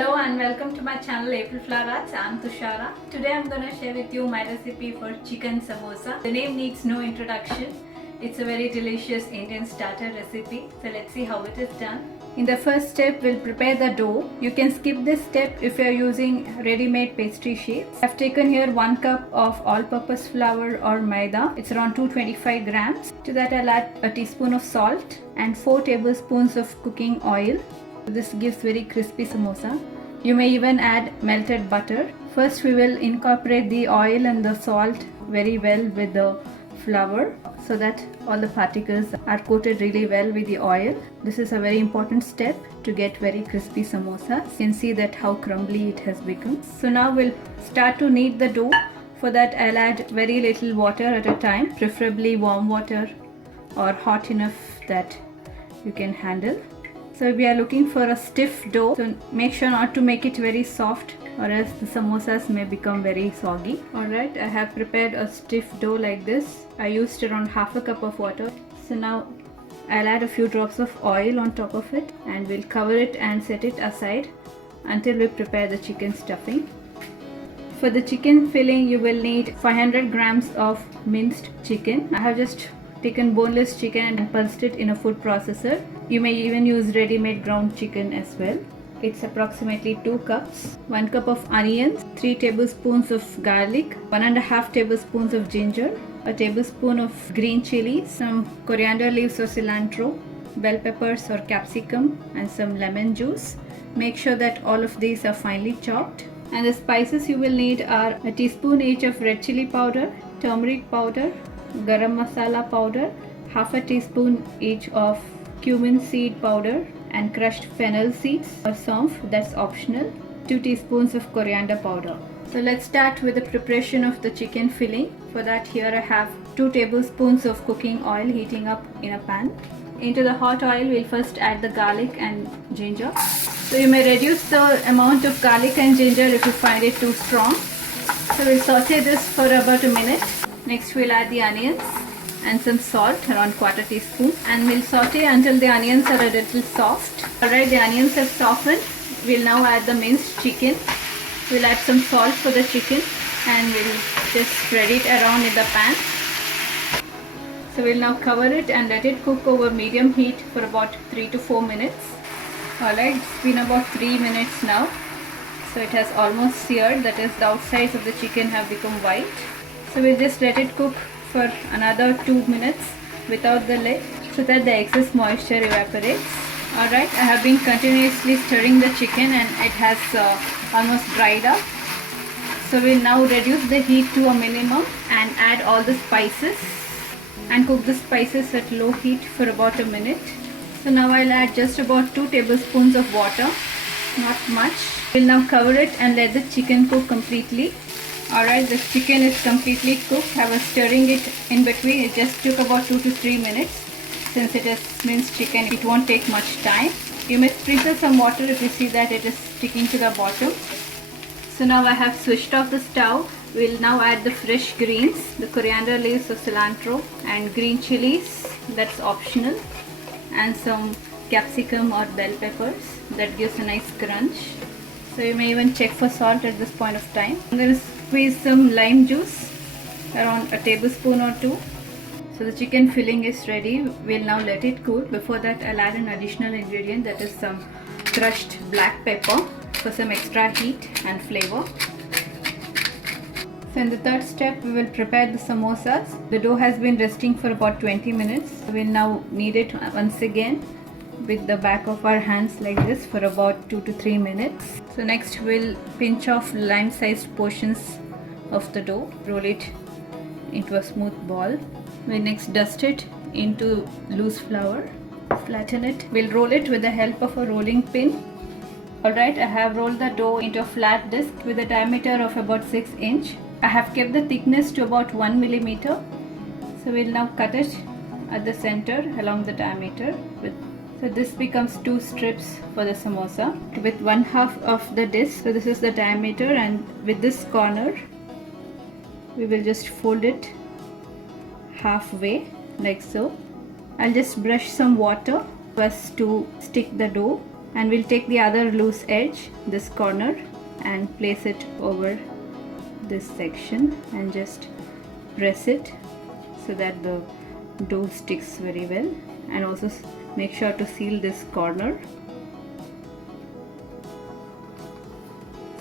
Hello and welcome to my channel April Flower Arts. I'm Tushara. Today I'm gonna share with you my recipe for chicken samosa. The name needs no introduction. It's a very delicious Indian starter recipe. So let's see how it is done. In the first step, we'll prepare the dough. You can skip this step if you're using ready-made pastry sheets. I've taken here 1 cup of all-purpose flour or maida. It's around 225 grams. To that I'll add a teaspoon of salt and 4 tablespoons of cooking oil. This gives very crispy samosa. You may even add melted butter. First we will incorporate the oil and the salt very well with the flour so that all the particles are coated really well with the oil. This is a very important step to get very crispy samosas. You can see that how crumbly it has become. So now we'll start to knead the dough. For that I'll add very little water at a time, preferably warm water or hot enough that you can handle. So we are looking for a stiff dough, so make sure not to make it very soft or else the samosas may become very soggy. Alright, I have prepared a stiff dough like this. I used around half a cup of water. So now I'll add a few drops of oil on top of it and we'll cover it and set it aside until we prepare the chicken stuffing. For the chicken filling you will need 500 grams of minced chicken. I have just taken boneless chicken and pulsed it in a food processor. You may even use ready-made ground chicken as well. It's approximately 2 cups. 1 cup of onions, 3 tablespoons of garlic, 1.5 tablespoons of ginger, a tablespoon of green chilies, some coriander leaves or cilantro, bell peppers or capsicum, and some lemon juice. Make sure that all of these are finely chopped. And the spices you will need are a teaspoon each of red chili powder, turmeric powder, garam masala powder, half a teaspoon each of cumin seed powder and crushed fennel seeds or saunf, that's optional, 2 teaspoons of coriander powder. So let's start with the preparation of the chicken filling. For that here I have 2 tablespoons of cooking oil heating up in a pan. Into the hot oil we'll first add the garlic and ginger. So you may reduce the amount of garlic and ginger if you find it too strong. So we'll saute this for about a minute. Next we'll add the onions and some salt, around 1/4 teaspoon, and we'll saute until the onions are a little soft. Alright, the onions have softened. We'll now add the minced chicken. We'll add some salt for the chicken and we'll just spread it around in the pan. So we'll now cover it and let it cook over medium heat for about 3 to 4 minutes. Alright, it's been about 3 minutes now. So it has almost seared, that is the outsides of the chicken have become white. So we'll just let it cook for another 2 minutes without the lid so that the excess moisture evaporates. Alright, I have been continuously stirring the chicken and it has almost dried up. So we'll now reduce the heat to a minimum and add all the spices and cook the spices at low heat for about a minute. So now I'll add just about 2 tablespoons of water, not much. We'll now cover it and let the chicken cook completely. Alright, the chicken is completely cooked. I was stirring it in between. It just took about 2 to 3 minutes. Since it is minced chicken, it won't take much time. You may sprinkle some water if you see that it is sticking to the bottom. So now I have switched off the stove. We'll now add the fresh greens, the coriander leaves or cilantro and green chilies, that's optional, and some capsicum or bell peppers, that gives a nice crunch. So you may even check for salt at this point of time. I'm going to squeeze some lime juice, around a tablespoon or 2. So the chicken filling is ready. We'll now let it cool. Before that I'll add an additional ingredient, that is some crushed black pepper for some extra heat and flavor. So in the third step we will prepare the samosas. The dough has been resting for about 20 minutes. We'll now knead it once again with the back of our hands like this for about 2 to 3 minutes. So next we'll pinch off lime sized portions of the dough, roll it into a smooth ball. We'll next dust it into loose flour, flatten it. We'll roll it with the help of a rolling pin. Alright, I have rolled the dough into a flat disc with a diameter of about 6 inch. I have kept the thickness to about 1 millimeter. So we'll now cut it at the center along the diameter. So this becomes 2 strips for the samosa with 1/2 of the disc. So this is the diameter, and with this corner we will just fold it halfway like so. I'll just brush some water so as to stick the dough And we'll take the other loose edge, this corner, and place it over this section and just press it so that the dough sticks very well. And also make sure to seal this corner.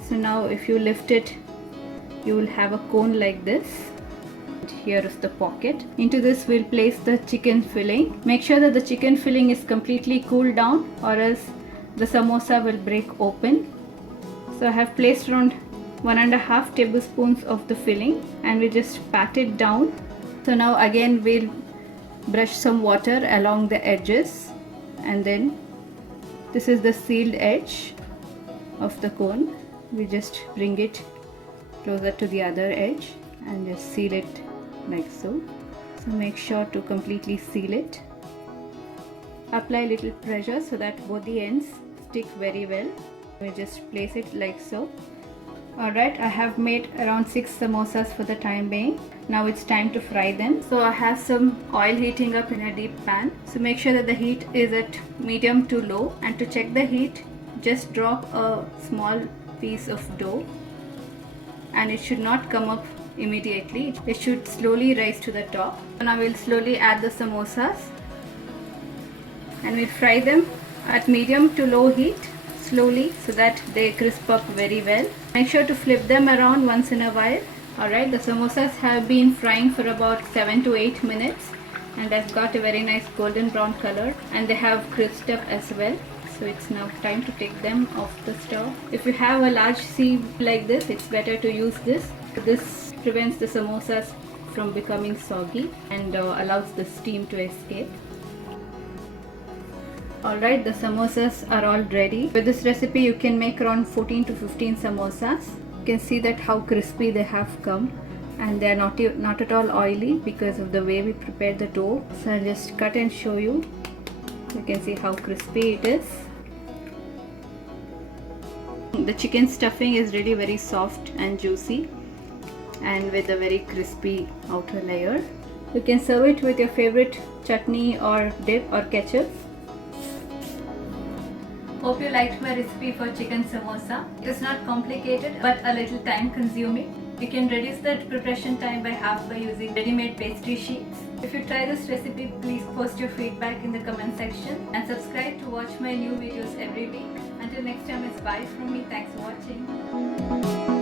So now if you lift it, you will have a cone like this. Here is the pocket. Into this we'll place the chicken filling. Make sure that the chicken filling is completely cooled down, or else the samosa will break open. So I have placed around 1.5 tablespoons of the filling, and we just pat it down. So now again we'll brush some water along the edges, and then this is the sealed edge of the cone. We just bring it closer to the other edge and just seal it like so. So make sure to completely seal it. Apply little pressure so that both the ends stick very well. We just place it like so. Alright, I have made around 6 samosas for the time being. Now it's time to fry them. So I have some oil heating up in a deep pan. So make sure that the heat is at medium to low, and to check the heat, just drop a small piece of dough, and it should not come up immediately. It should slowly rise to the top. Now we'll slowly add the samosas, and we'll fry them at medium to low heat slowly so that they crisp up very well. Make sure to flip them around once in a while. Alright, the samosas have been frying for about 7 to 8 minutes, and they've got a very nice golden brown color, and they have crisped up as well. So it's now time to take them off the stove. If you have a large sieve like this, it's better to use this. This prevents the samosas from becoming soggy and allows the steam to escape. Alright, the samosas are all ready. With this recipe you can make around 14 to 15 samosas. You can see that how crispy they have come, and they are not at all oily because of the way we prepared the dough. So I'll just cut and show you. You can see how crispy it is. The chicken stuffing is really very soft and juicy, and with a very crispy outer layer. You can serve it with your favorite chutney or dip or ketchup. Hope you liked my recipe for chicken samosa. It is not complicated but a little time consuming. You can reduce the preparation time by half by using ready-made pastry sheets. If you try this recipe, please post your feedback in the comment section and subscribe to watch my new videos every week. Until next time, it's bye from me. Thanks for watching.